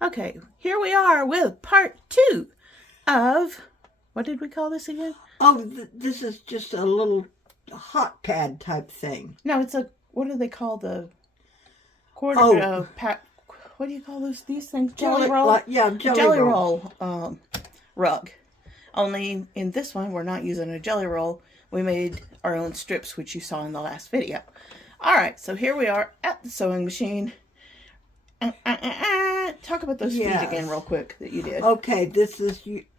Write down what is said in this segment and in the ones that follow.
Okay, here we are with part 2 of, what did we call this again? Oh, this is just a little hot pad type thing. No, it's a, what do they call the quarter, what do you call these things? Jelly roll? Jelly roll rug. Only in this one, we're not using a jelly roll. We made our own strips, which you saw in the last video. Alright, so here we are at the sewing machine. Talk about those feet again real quick that you did. Okay,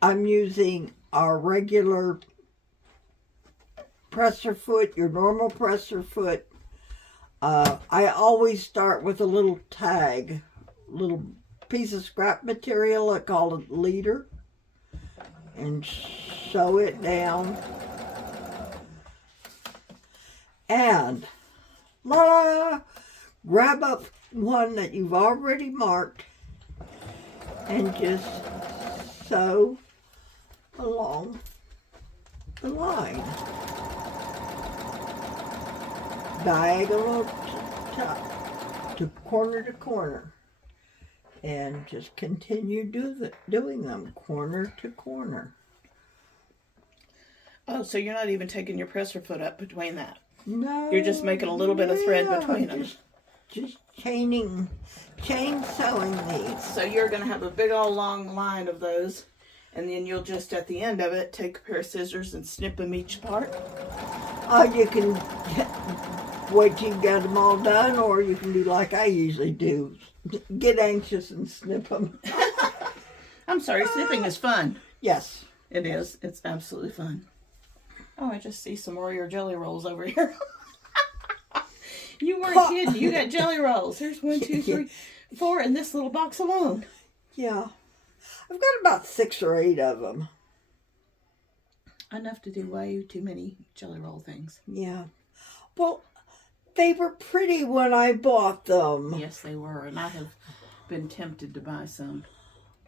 I'm using our regular presser foot, your normal presser foot. I always start with a little tag, little piece of scrap material. I call it leader, and sew it down. And grab up one that you've already marked and just sew along the line, diagonal to corner to corner, and just continue doing them corner to corner. Oh, so you're not even taking your presser foot up between that? No. You're just making a little bit of thread between them. Just chain sewing these. So you're going to have a big old long line of those, and then you'll just at the end of it take a pair of scissors and snip them each part? You can wait till you get them all done, or you can do like I usually do. Get anxious and snip them. I'm sorry, snipping is fun. Yes. It is. It's absolutely fun. Oh, I just see some more of your jelly rolls over here. You weren't kidding. You got jelly rolls. Here's 1, 2, 3, 4 in this little box alone. Yeah. I've got about 6 or 8 of them. Enough to do way too many jelly roll things. Yeah. Well, they were pretty when I bought them. Yes, they were. And I have been tempted to buy some.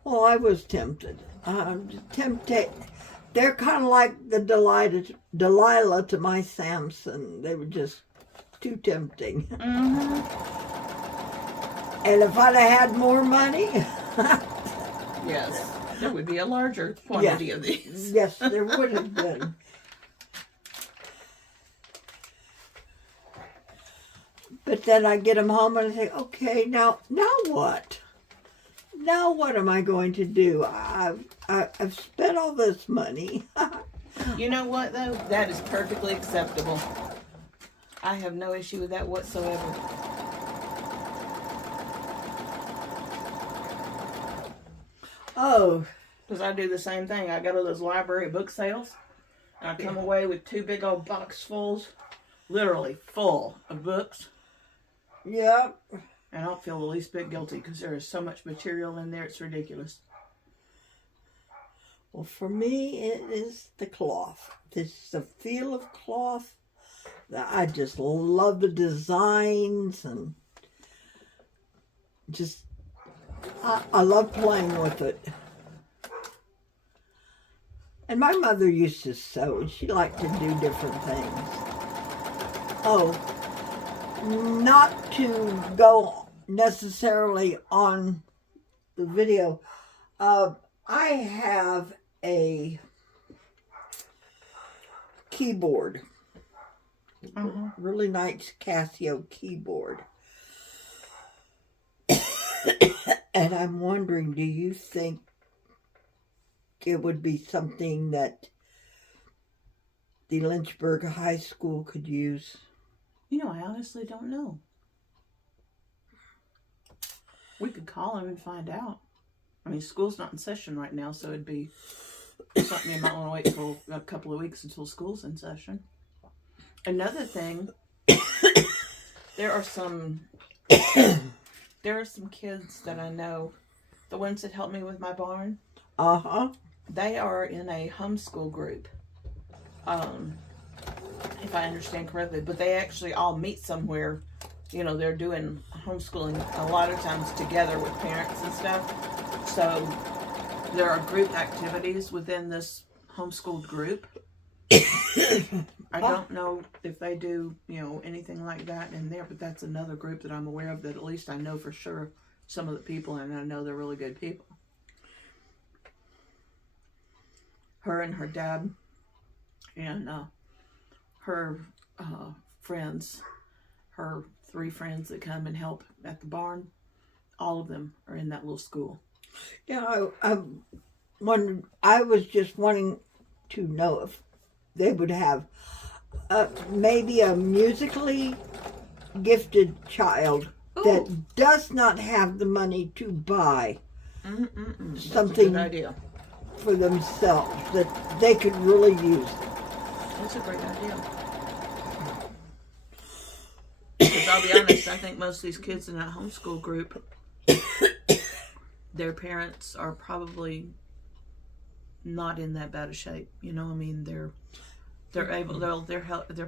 Well, I was tempted. Tempted. They're kind of like the Delilah to my Samson. They were just too tempting. Mm-hmm. And if I'd have had more money... Yes, there would be a larger quantity of these. Yes, there would have been. But then I get them home and I think, okay, now what? Now what am I going to do? I've spent all this money. You know what, though? That is perfectly acceptable. I have no issue with that whatsoever. Oh. Because I do the same thing. I go to those library book sales, and I come away with 2 big old boxfuls, literally full of books. Yep. And I don't feel the least bit guilty because there is so much material in there, it's ridiculous. Well, for me, it is the cloth. It's the feel of cloth. I just love the designs and just, I love playing with it. And my mother used to sew, and she liked to do different things. Oh, not to go necessarily on the video. I have a keyboard. Really nice Casio keyboard. And I'm wondering, do you think it would be something that the Lynchburg High School could use? You know, I honestly don't know. We could call them and find out. I mean, school's not in session right now, so it'd be something you might want to wait for a couple of weeks until school's in session. Another thing, there are some kids that I know, the ones that help me with my barn. They are in a homeschool group, if I understand correctly. But they actually all meet somewhere. You know, they're doing homeschooling a lot of times together with parents and stuff. So there are group activities within this homeschooled group. I don't know if they do, you know, anything like that in there, but that's another group that I'm aware of that at least I know for sure some of the people, and I know they're really good people. Her and her dad and her friends, her 3 friends that come and help at the barn, all of them are in that little school. Yeah, I was just wanting to know if they would have maybe a musically gifted child that does not have the money to buy something That's a good idea. for themselves that they could really use. That's a great idea. Because I'll be honest, I think most of these kids in that homeschool group, their parents are probably not in that bad a shape. You know, I mean, they're able, they're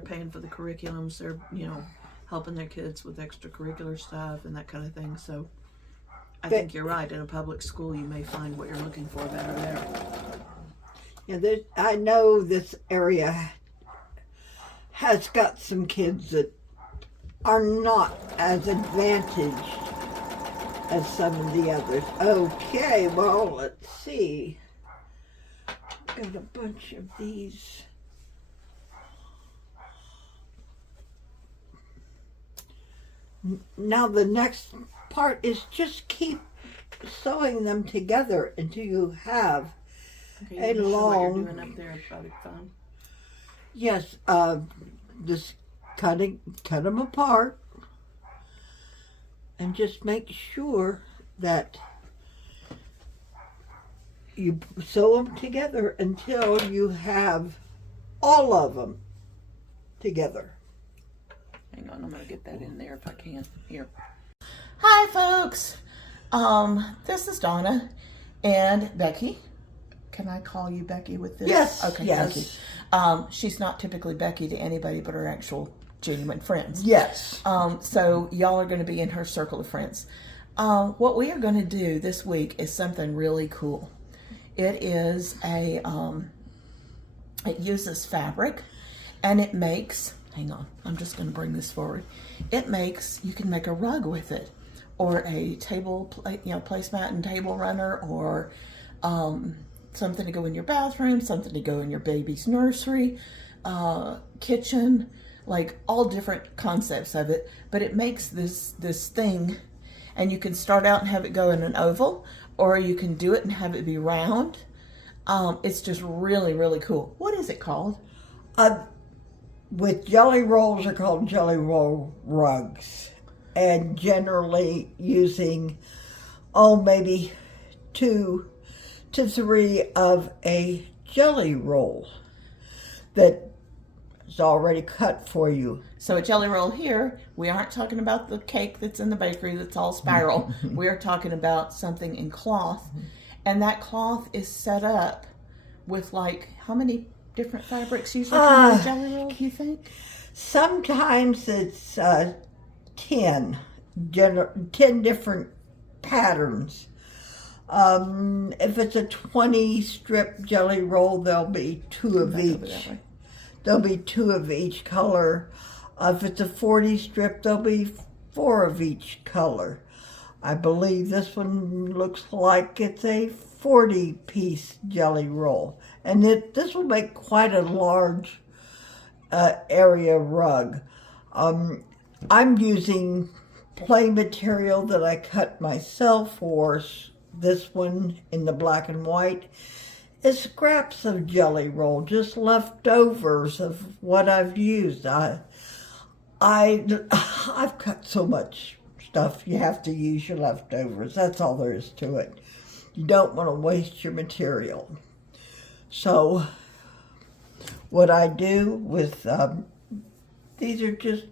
paying for the curriculums. They're, you know, helping their kids with extracurricular stuff and that kind of thing. So I think you're right. In a public school, you may find what you're looking for better there. Yeah, I know this area has got some kids that are not as advantaged as some of the others. Okay, well, let's see. Got a bunch of these. Now the next part is just keep sewing them together until you have Okay, a long. What you're doing up there is probably fun. Yes, just cut them apart, and just make sure that you sew them together until you have all of them together. Hang on, I'm going to get that in there if I can. Here. Hi, folks. This is Donna and Becky. Can I call you Becky with this? Yes. Okay, Yes. Becky. She's not typically Becky to anybody but her actual genuine friends. Yes. So y'all are going to be in her circle of friends. What we are going to do this week is something really cool. It is it uses fabric, and it makes, hang on, I'm just going to bring this forward. You can make a rug with it, or a placemat and table runner, or something to go in your bathroom, something to go in your baby's nursery, kitchen, like all different concepts of it. But it makes this thing, and you can start out and have it go in an oval, or you can do it and have it be round. It's just really, really cool. What is it called? With jelly rolls, are called jelly roll rugs, and generally using maybe 2 to 3 of a jelly roll that is already cut for you. So a jelly roll here, we aren't talking about the cake that's in the bakery that's all spiral. We are talking about something in cloth. And that cloth is set up with like, how many different fabrics usually come in a jelly roll, do you think? Sometimes it's 10 different patterns. If it's a 20 strip jelly roll, there'll be 2 of each. There'll be 2 of each color. If it's a 40 strip, there'll be 4 of each color. I believe this one looks like it's a 40-piece jelly roll. And this will make quite a large area rug. I'm using plain material that I cut myself, or this one in the black and white is scraps of jelly roll, just leftovers of what I've used. I've cut so much stuff, you have to use your leftovers. That's all there is to it. You don't want to waste your material. So what I do with these are just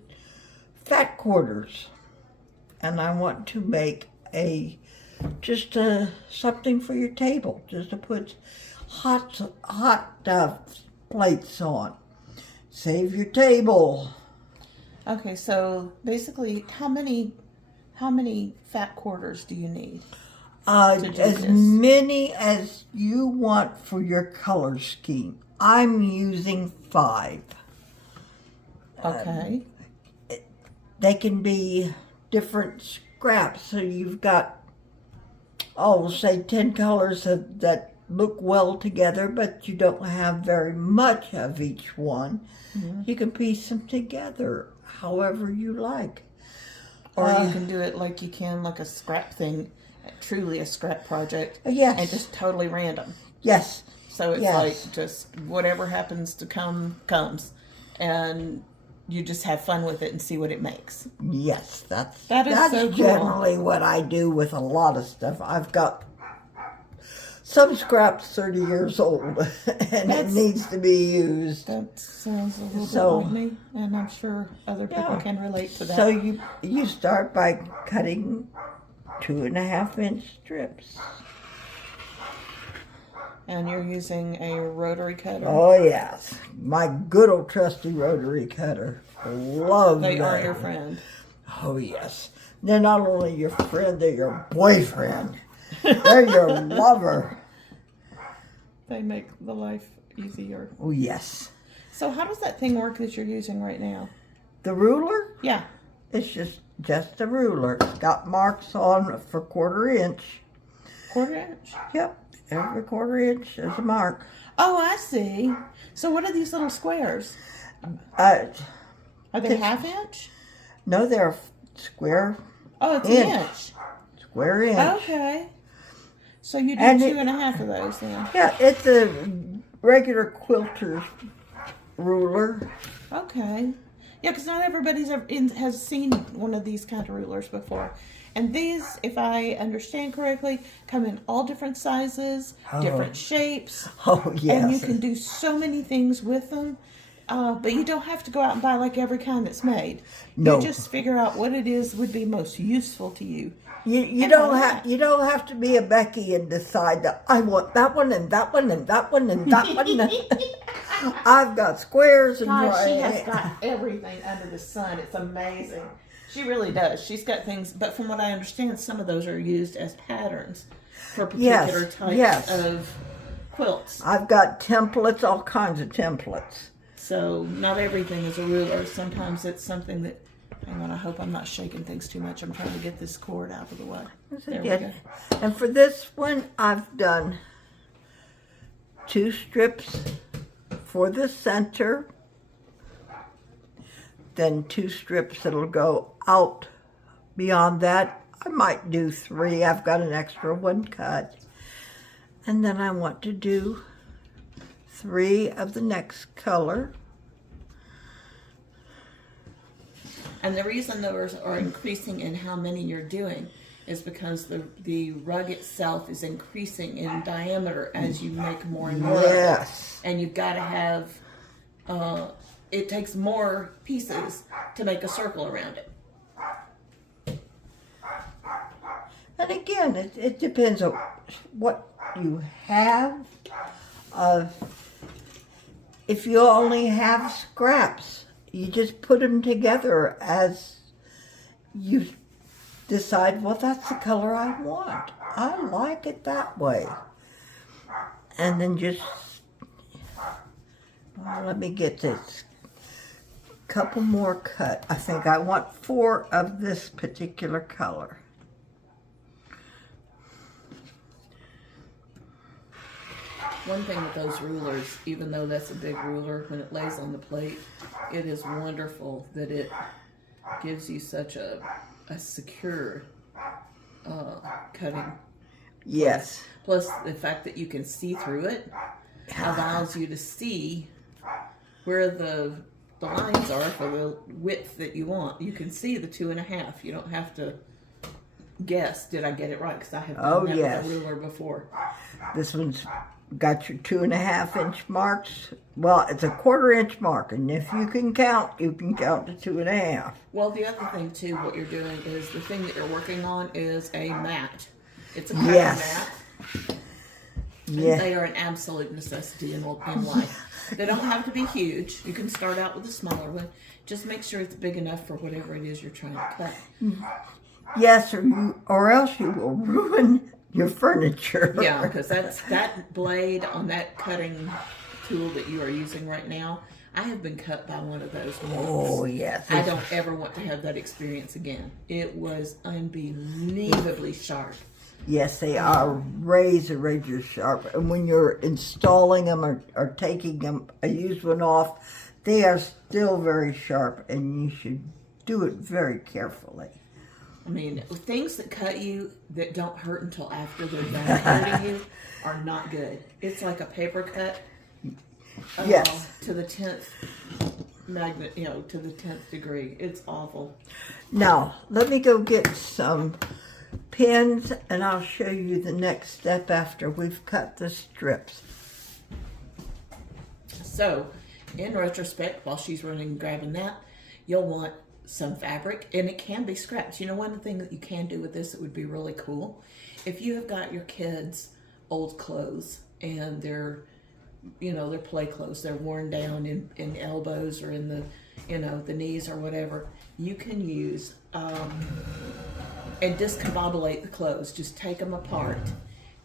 fat quarters, and I want to make something for your table, just to put hot plates on. Save your table. Okay, so basically, how many fat quarters do you need? As many as you want for your color scheme. I'm using 5. Okay. They can be different scraps. So you've got, oh, say 10 colors that look well together, but you don't have very much of each one. Mm-hmm. You can piece them together however you like. Or you can do it like you can, like a scrap thing, truly a scrap project. Yes. And just totally random. Yes. So it's Yes. like just whatever happens to come, comes. And you just have fun with it and see what it makes. Yes, that's so cool. Generally what I do with a lot of stuff. I've got some scraps 30 years old, and it needs to be used. That sounds a little bit like me, and I'm sure other people can relate to that. So you start by cutting 2.5-inch strips. And you're using a rotary cutter? Oh, yes. My good old trusty rotary cutter. Love They that. are your friend. Oh, yes. They're not only your friend, they're your boyfriend. They're your lover. They make the life easier. Oh, yes. So how does that thing work that you're using right now? The ruler? Yeah. It's just a ruler. It's got marks on for 1/4 inch. 1/4 inch? Yep. Every 1/4 inch is a mark. Oh, I see. So what are these little squares? Are they 1/2 inch? No, they're square. Oh, it's inch. an inch. Square inch. Okay. So you do And 2.5 of those then? Yeah, it's a regular quilter's ruler. Okay. Yeah, because not everybody's has seen one of these kind of rulers before. And these, if I understand correctly, come in all different sizes, different shapes. Oh, yes. And you can do so many things with them. But you don't have to go out and buy like every kind that's made. No. You just figure out what it is would be most useful to you. You don't have to be a Becky and decide that I want that one and that one and that one and that one. I've got squares and Gosh, she has got everything under the sun. It's amazing. She really does. She's got things, but from what I understand, some of those are used as patterns for particular types of quilts. I've got templates, all kinds of templates. So not everything is a ruler. Sometimes it's something that, hang on, I hope I'm not shaking things too much. I'm trying to get this cord out of the way. There we go. And for this one, I've done 2 strips for the center, then 2 strips that'll go out beyond that. I might do 3. I've got an extra one cut. And then I want to do 3 of the next color. And the reason those are increasing in how many you're doing is because the rug itself is increasing in diameter as you make more and more of it. And you've got to have, it takes more pieces to make a circle around it. And again, it depends on what you have. If you only have scraps, you just put them together as you decide, well, that's the color I want. I like it that way. And then just, well, let me get this couple more cut. I think I want 4 of this particular color. One thing with those rulers, even though that's a big ruler, when it lays on the plate, it is wonderful that it gives you such a secure cutting. Yes. Plus the fact that you can see through it allows you to see where the lines are for the width that you want. You can see the 2.5. You don't have to guess, did I get it right? Because I have done that with a ruler before. This one's got your 2.5-inch marks. Well, it's a 1/4 inch mark, and if you can count to 2.5. Well, the other thing too, what you're doing is the thing that you're working on is a mat. It's a cutting mat. Yeah. And they are an absolute necessity in life. They don't have to be huge. You can start out with a smaller one. Just make sure it's big enough for whatever it is you're trying to cut. Yes, or else you will ruin your furniture. Yeah, because that blade on that cutting tool that you are using right now, I have been cut by one of those once. Oh, yes. I don't ever want to have that experience again. It was unbelievably sharp. Yes, they are razor sharp. And when you're installing them or taking them, a used one off, they are still very sharp, and you should do it very carefully. I mean, things that cut you that don't hurt until after they're done hurting you are not good. It's like a paper cut. Yes. To the 10th magnet, to the 10th degree. It's awful. Now, let me go get some pins, and I'll show you the next step after we've cut the strips. So, in retrospect, while she's running and grabbing that, you'll want some fabric, and it can be scraps. You know, one thing that you can do with this that would be really cool, if you have got your kids' old clothes and they're play clothes, they're worn down in elbows or in the, the knees or whatever, you can use and discombobulate the clothes. Just take them apart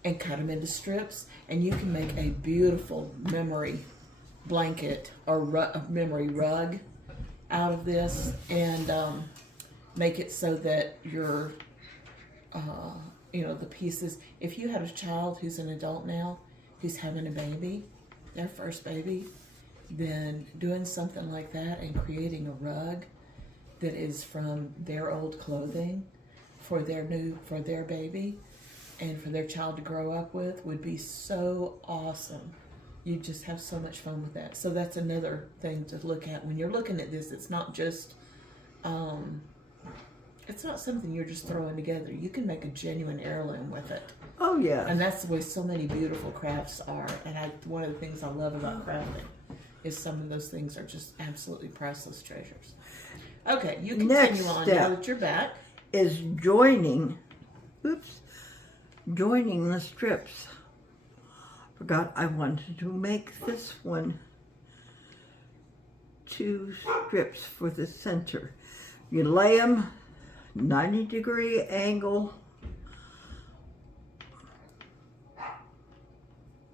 and cut them into strips, and you can make a beautiful memory blanket or memory rug out of this, and make it so that your the pieces, if you have a child who's an adult now who's having a baby, their first baby, then doing something like that and creating a rug that is from their old clothing for their baby and for their child to grow up with would be so awesome. You just have so much fun with that. So that's another thing to look at when you're looking at this. It's not just, it's not something you're just throwing together. You can make a genuine heirloom with it. Oh, yeah. And that's the way so many beautiful crafts are. And one of the things I love about crafting is some of those things are just absolutely priceless treasures. Okay, you continue on now that you're back. Is joining the strips. Forgot I wanted to make this one 2 strips for the center. You lay them 90-degree angle,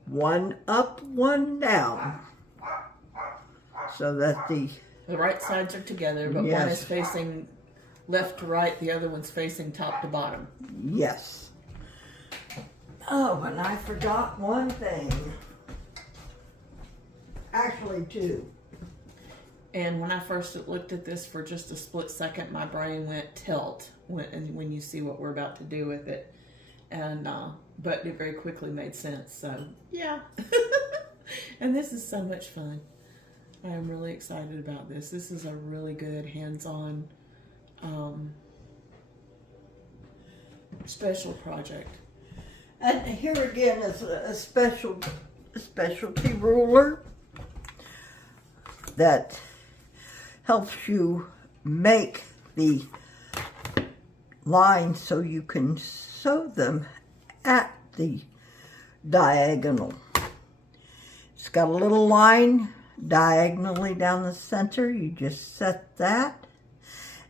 one up, one down, so that the right sides are together, but one is facing left to right, the other one's facing top to bottom. Yes. Oh, and I forgot one thing. Actually, 2. And when I first looked at this for just a split second, my brain went tilt when you see what we're about to do with it. And but it very quickly made sense. So yeah. And this is so much fun. I am really excited about this. This is a really good hands-on special project. And here again is a specialty ruler that helps you make the lines so you can sew them at the diagonal. It's got a little line diagonally down the center. You just set that,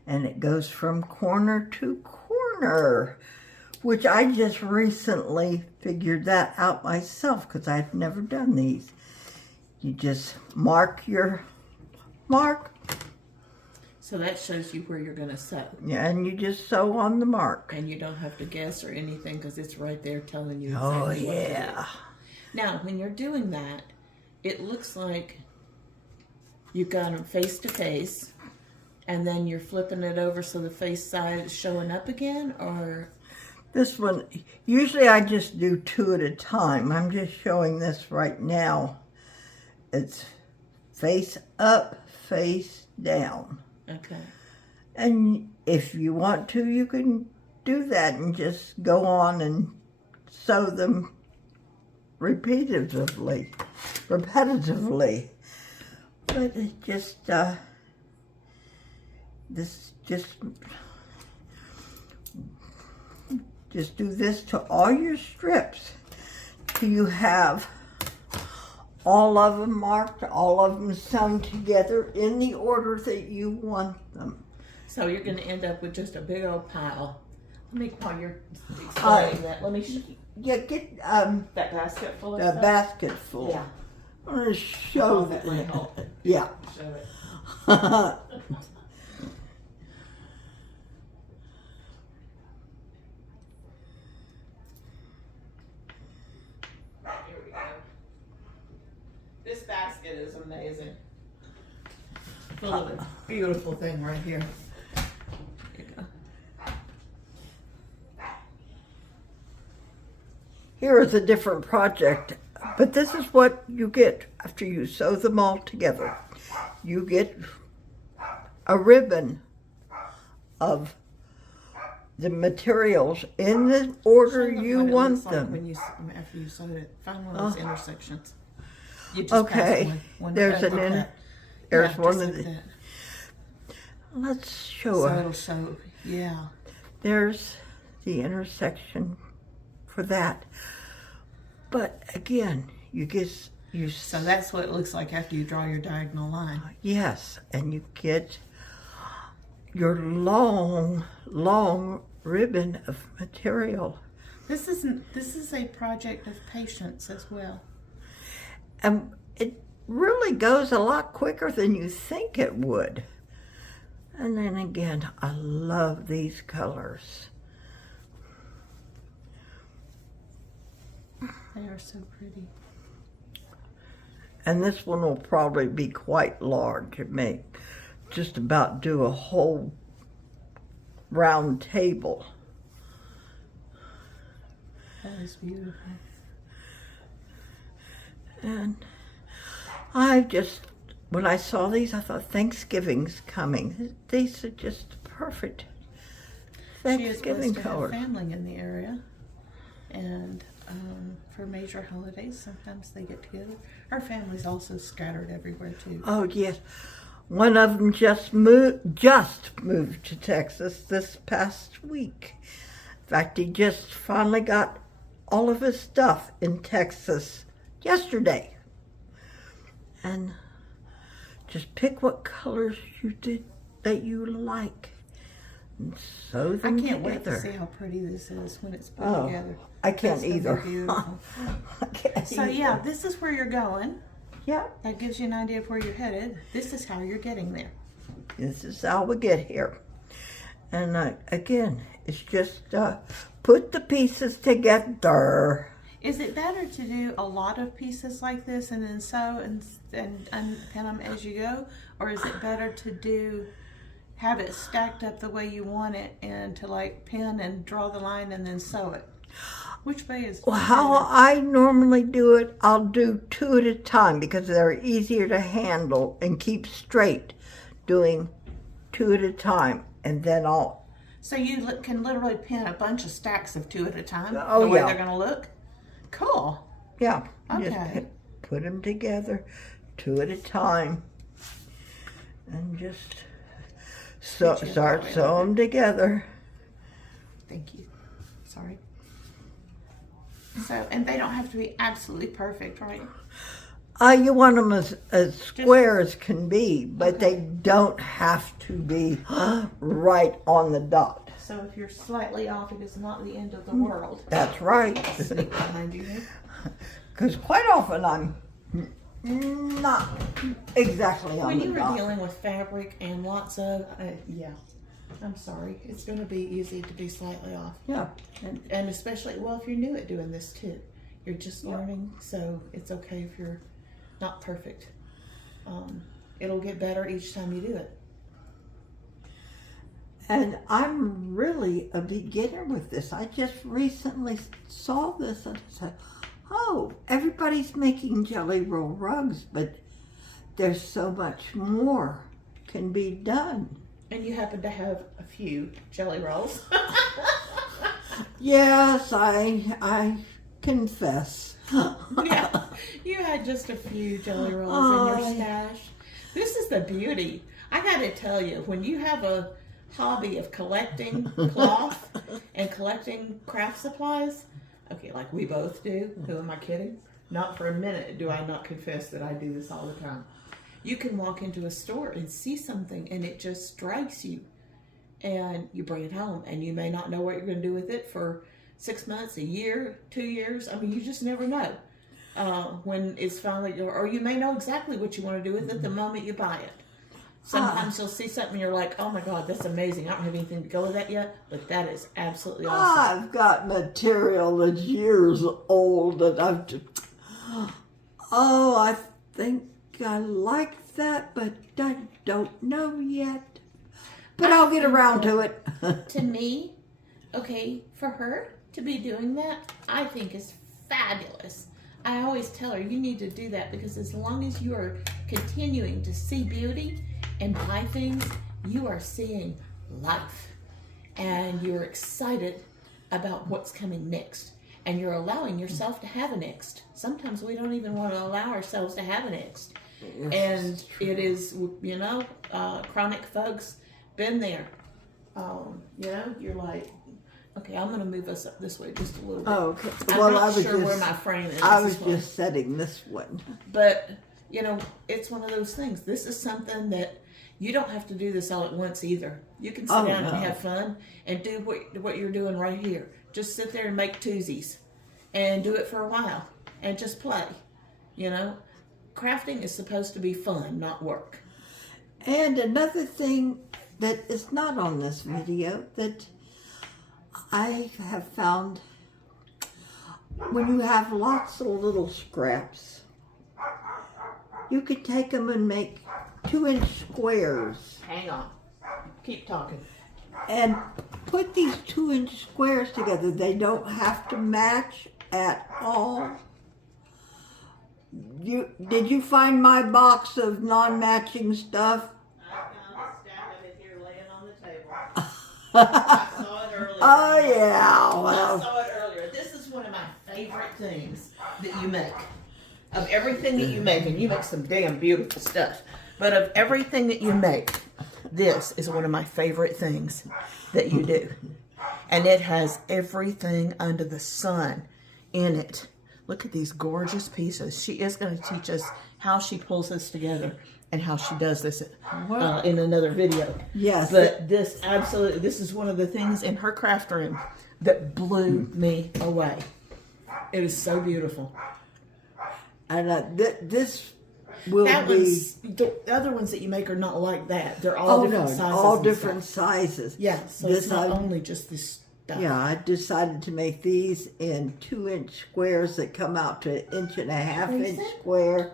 and it goes from corner to corner, which I just recently figured that out myself because I've never done these. You just mark your mark. So that shows you where you're going to sew. Yeah, and you just sew on the mark. And you don't have to guess or anything because it's right there telling you exactly what to do. Yeah. Now, when you're doing that, it looks like you've got them face to face, and then you're flipping it over so the face side is showing up again, or? This one, usually I just do 2 at a time. I'm just showing this right now. It's face up, face down. Okay. And if you want to, you can do that and just go on and sew them repetitively. But it just, just do this to all your strips till you have all of them marked, all of them sewn together in the order that you want them. So you're going to end up with just a big old pile. While you're explaining that, let me get that basket full of the stuff. basket full. Yeah. I'm going to show that might help. Yeah. Show it. Here we go. This basket is amazing. Full of a beautiful thing right here. Here you go. Here is a different project, but this is what you get after you sew them all together. You get a ribbon of the materials in the order you want them. When you, after you sew it, find one of those intersections. You just Okay, pass one there's cut, an look in. at. There's Yeah, one just of like the. that. Let's show So her. it'll show, yeah. There's the intersection for that. But again, So that's what it looks like after you draw your diagonal line. yes, and you get your long, long ribbon of material. This is a project of patience as well. And it really goes a lot quicker than you think it would. And then again, I love these colors. They are so pretty. And this one will probably be quite large. It may just about do a whole round table. That is beautiful. And I just, when I saw these, I thought Thanksgiving's coming. These are just perfect Thanksgiving she is colors. Have family in the area, and for major holidays, sometimes they get together. Her family's also scattered everywhere too. Oh yes, one of them just moved to Texas this past week. In fact, he just finally got all of his stuff in Texas yesterday. And just pick what colors that you like and sew them I can't together. wait to see how pretty this is when it's put together. I can't It's gonna be either. beautiful. I can't So either. yeah, this is where you're going. Yeah, That gives you an idea of where you're headed. This is how you're getting there. this is how we get here. And again, it's just put the pieces together. Is it better to do a lot of pieces like this and then sew and pin them as you go? Or is it better to have it stacked up the way you want it and to like pin and draw the line and then sew it? Which way is Well, how I normally do it, I'll do 2 at a time because they're easier to handle and keep straight doing 2 at a time. And then I'll... So you can literally pin a bunch of stacks of 2 at a time? Oh, the way yeah. they're going to look? Cool. Yeah, Okay. just put them together 2 at a time. And just Stitch it start that way. sew them together. Thank you. Sorry. So, and they don't have to be absolutely perfect, right? You want them as square as can be, but they don't have to be right on the dot. So if you're slightly off, it is not the end of the world. That's right. Sneak behind you here. Because quite often I'm not exactly on When the you were dot. dealing with fabric and lots of, yeah, I'm sorry. It's going to be easy to be slightly off. Yeah. And especially, well, if you're new at doing this too. You're just learning, so it's okay if you're not perfect. It'll get better each time you do it. And I'm really a beginner with this. I just recently saw this and said, oh, everybody's making jelly roll rugs, but there's so much more can be done. And you happen to have a few jelly rolls. Yes, I confess. Yeah, you had just a few jelly rolls in your stash. This is the beauty. I got to tell you, when you have a hobby of collecting cloth and collecting craft supplies, okay, like we both do. Who am I kidding? Not for a minute do I not confess that I do this all the time. You can walk into a store and see something and it just strikes you, and you bring it home, and you may not know what you're going to do with it for 6 months, a year, 2 years. I mean, you just never know. when it's finally, or you may know exactly what you want to do with it the moment you buy it. Sometimes you'll see something and you're like, oh my God, that's amazing. I don't have anything to go with that yet, but that is absolutely awesome. I've got material that's years old that I've just, oh, I think I like that, but I don't know yet. But I'll get around to it. To me, okay, for her to be doing that, I think is fabulous. I always tell her, you need to do that because as long as you are continuing to see beauty and buy things, you are seeing life. And you're excited about what's coming next. And you're allowing yourself to have a next. Sometimes we don't even want to allow ourselves to have a next. Yes, And it is, you know, chronic folks, been there. You know, you're like, okay, I'm going to move us up this way just a little bit. Oh, okay. I'm not sure where my frame is. I was just setting this one. But, you know, it's one of those things. This is something that you don't have to do this all at once either. You can sit down and have fun and do what you're doing right here. Just sit there and make twosies and do it for a while and just play. You know, crafting is supposed to be fun, not work. And another thing that is not on this video that I have found, when you have lots of little scraps, you could take them and make 2-inch squares. Hang on. Keep talking. And put these 2-inch squares together. They don't have to match at all. Did you find my box of non-matching stuff? I found a stack of it here laying on the table. I saw it earlier. Oh yeah. I saw it earlier. This is one of my favorite things that you make. Of everything that you make, and you make some damn beautiful stuff, but of everything that you make, this is one of my favorite things that you do. And it has everything under the sun in it. Look at these gorgeous pieces. She is going to teach us how she pulls this together and how she does this in another video. Yes. But this absolutely, this is one of the things in her craft room that blew me away. It is so beautiful. And this will be... The other ones that you make are not like that. They're all different sizes. all different sizes. Yeah, so it's not only just this stuff. Yeah, I decided to make these in 2-inch squares that come out to 1.5-inch square.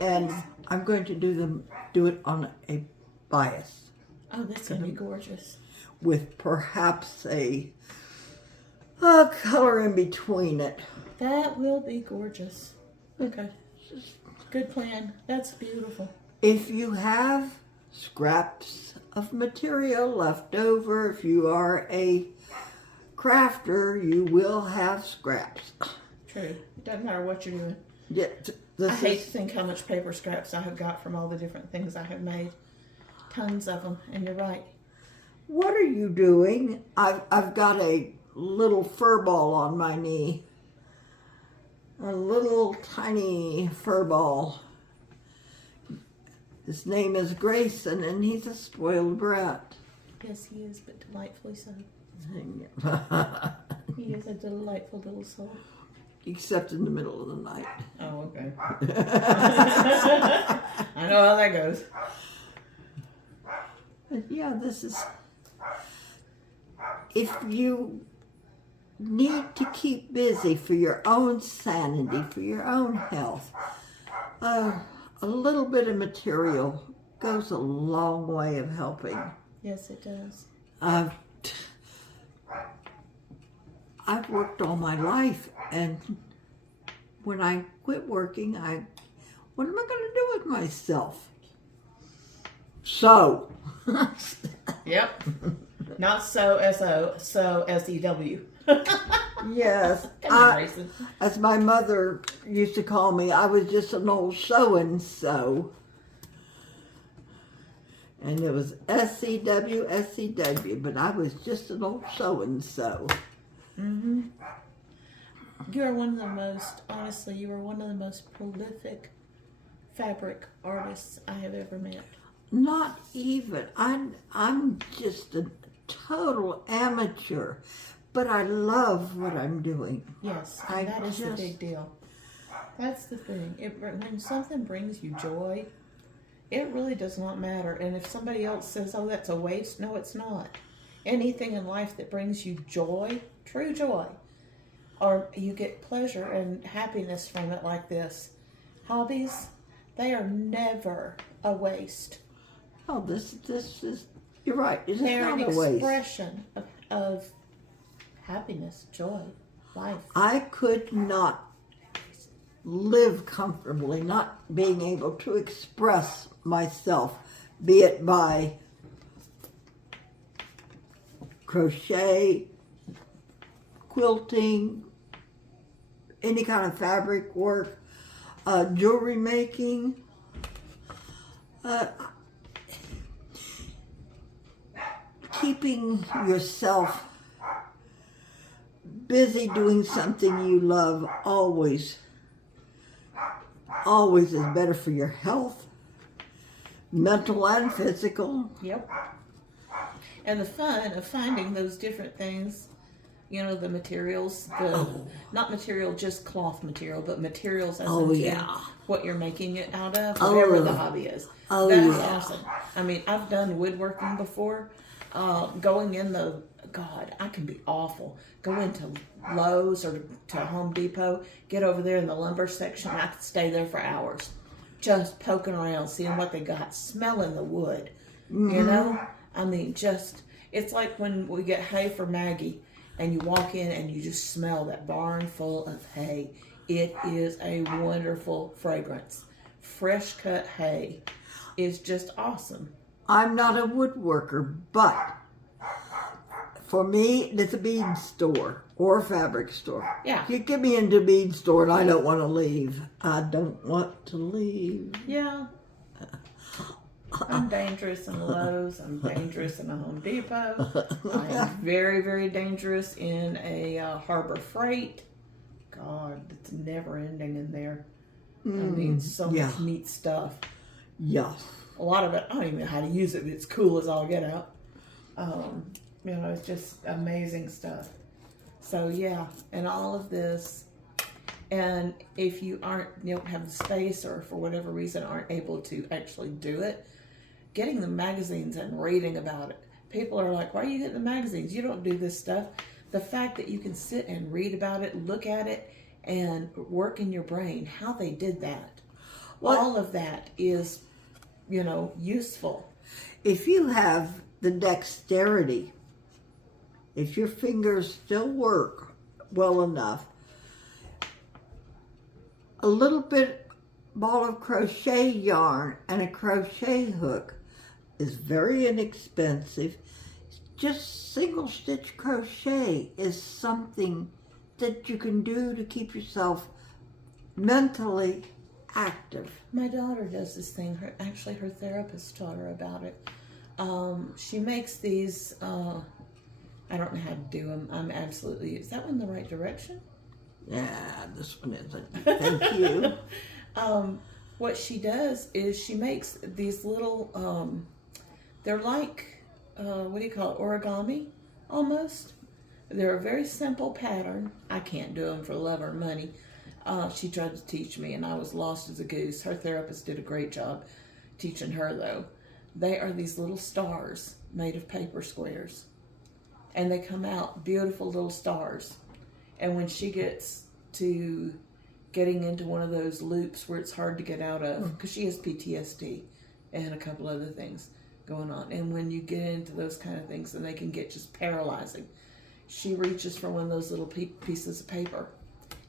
And I'm going to do it on a bias. Oh, that's going to be gorgeous. With perhaps a color in between it. That will be gorgeous. Okay. Good plan. That's beautiful. If you have scraps of material left over, if you are a crafter, you will have scraps. True. It doesn't matter what you're doing. Yeah, I hate to think how much paper scraps I have got from all the different things I have made. Tons of them, and you're right. What are you doing? I've got a little fur ball on my knee. A little tiny fur ball. His name is Grayson, and he's a spoiled brat. Yes, he is, but delightfully so. He is a delightful little soul. Except in the middle of the night. Oh, okay. I know how that goes. But yeah, this is... If you need to keep busy for your own sanity, for your own health, a little bit of material goes a long way of helping. Yes, it does. I've worked all my life, and when I quit working, what am I going to do with myself? So. Yep. Not so S-O, so S-E-W. Yes. As my mother used to call me, I was just an old so-and-so. And it was S-E-W, S-E-W, but I was just an old so-and-so. Mm-hmm. You are one of the most, honestly, you are one of the most prolific fabric artists I have ever met. Not even. I'm just a total amateur, but I love what I'm doing. Yes, that is a big deal. That's the thing. When something brings you joy, it really does not matter. And if somebody else says, oh, that's a waste, no, it's not. Anything in life that brings you joy, true joy, or you get pleasure and happiness from it, like this. Hobbies, they are never a waste. Oh, this is, you're right. It's They're not an a waste. expression of happiness, joy, life. I could not live comfortably not being able to express myself, be it by crochet, quilting, any kind of fabric work, jewelry making. Keeping yourself busy doing something you love always is better for your health, mental and physical. Yep. And the fun of finding those different things, you know, the materials, not material, just cloth material, but materials as in what you're making it out of, whatever the hobby is. That's awesome. I mean, I've done woodworking before. Going in I can be awful. Go into Lowe's or to Home Depot, get over there in the lumber section. I could stay there for hours, just poking around, seeing what they got, smelling the wood. Mm-hmm. You know, I mean, it's like when we get hay for Maggie, and you walk in and you just smell that barn full of hay. It is a wonderful fragrance. Fresh cut hay is just awesome. I'm not a woodworker, but for me, it's a bead store or a fabric store. Yeah. You get me into a bead store and I don't want to leave. I don't want to leave. Yeah. I'm dangerous in Lowe's. I'm dangerous in a Home Depot. I am very, very dangerous in a Harbor Freight. God, it's never ending in there. I mean, so much neat stuff. Yeah. A lot of it, I don't even know how to use it, but it's cool as all get out. You know, it's just amazing stuff. So yeah, and all of this, and if you don't have the space, or for whatever reason aren't able to actually do it, getting the magazines and reading about it. People are like, why are you getting the magazines? You don't do this stuff. The fact that you can sit and read about it, look at it, and work in your brain how they did that. Well, all of that is, you know, useful. If you have the dexterity, if your fingers still work well enough, a little bit ball of crochet yarn and a crochet hook is very inexpensive. Just single stitch crochet is something that you can do to keep yourself mentally active. My daughter does this thing. Her therapist taught her about it. She makes these, I don't know how to do them. Is that one the right direction? Yeah, this one isn't. Thank you. What she does is she makes these little, they're like, what do you call it, origami, almost. They're a very simple pattern. I can't do them for love or money. She tried to teach me, and I was lost as a goose. Her therapist did a great job teaching her, though. They are these little stars made of paper squares, and they come out beautiful little stars. And when she gets to getting into one of those loops where it's hard to get out of, because she has PTSD and a couple other things going on, and when you get into those kind of things, then they can get just paralyzing. She reaches for one of those little pieces of paper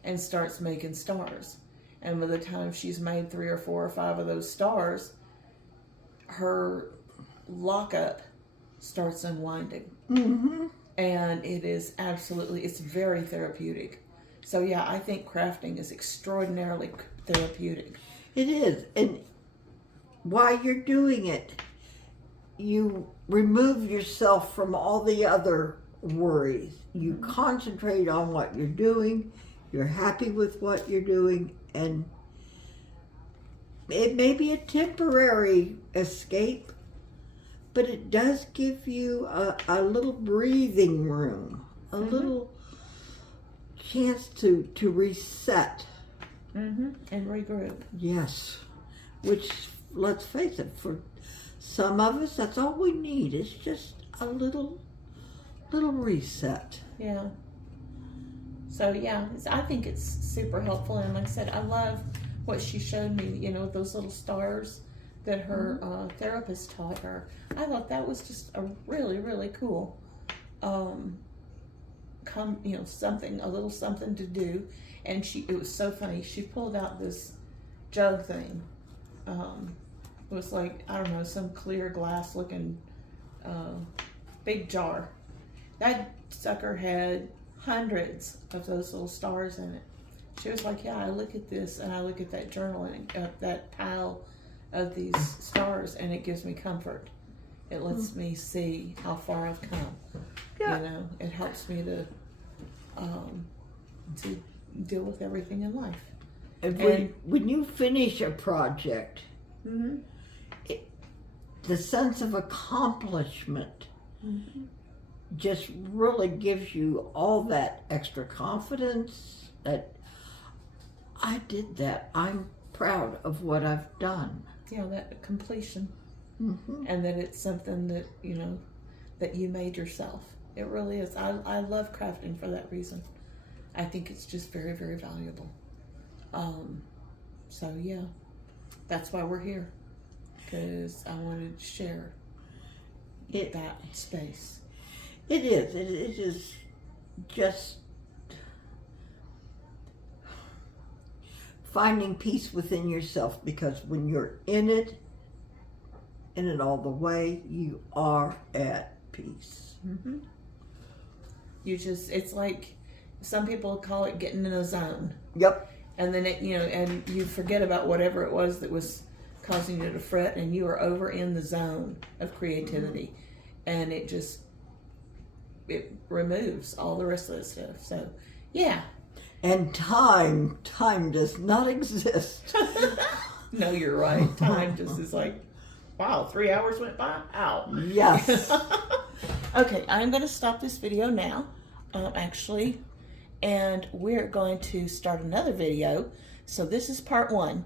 and starts making stars. And by the time she's made 3 or 4 or 5 of those stars, her lockup starts unwinding. Mm-hmm. And it is it's very therapeutic. So yeah, I think crafting is extraordinarily therapeutic. It is. And while you're doing it, you remove yourself from all the other worries. You concentrate on what you're doing. You're happy with what you're doing, and it may be a temporary escape, but it does give you a little breathing room, a little chance to reset. and regroup. Yes. Which, let's face it, for some of us, that's all we need. It's just a little reset. Yeah. So yeah, I think it's super helpful, and like I said, I love what she showed me. You know, those little stars that her therapist taught her. I thought that was just a really, really cool, something, a little something to do. And it was so funny. She pulled out this jug thing. It was like, I don't know, some clear glass looking big jar. That sucker had hundreds of those little stars in it. She was like, yeah, I look at this and I look at that journal and that pile of these stars, and it gives me comfort. It lets me see how far I've come. Yeah. You know, it helps me to deal with everything in life. And when you finish a project, the sense of accomplishment just really gives you all that extra confidence that I did that. I'm proud of what I've done. Yeah, that completion. And that it's something that, you know, that you made yourself. It really is. I love crafting for that reason. I think it's just very, very valuable. So yeah, that's why we're here, because I wanted to share that space. It is. It is just finding peace within yourself, because when you're in it all the way, you are at peace. It's like, some people call it getting in a zone. Yep. And then and you forget about whatever it was that was causing you to fret, and you are over in the zone of creativity. And it removes all the rest of that stuff. So, yeah. And time does not exist. No, you're right. Time just is like, wow, 3 hours went by? Ow. Yes. Okay, I'm going to stop this video now, actually, and we're going to start another video. So this is part 1,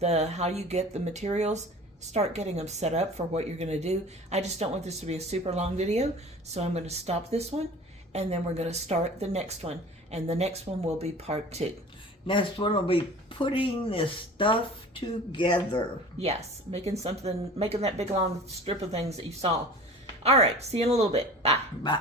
how you get the materials, start getting them set up for what you're going to do. I just don't want this to be a super long video, so I'm going to stop this one, and then we're going to start the next one, and the next one will be part 2. Next one will be putting this stuff together. Yes, making that big long strip of things that you saw. All right, see you in a little bit. Bye. Bye.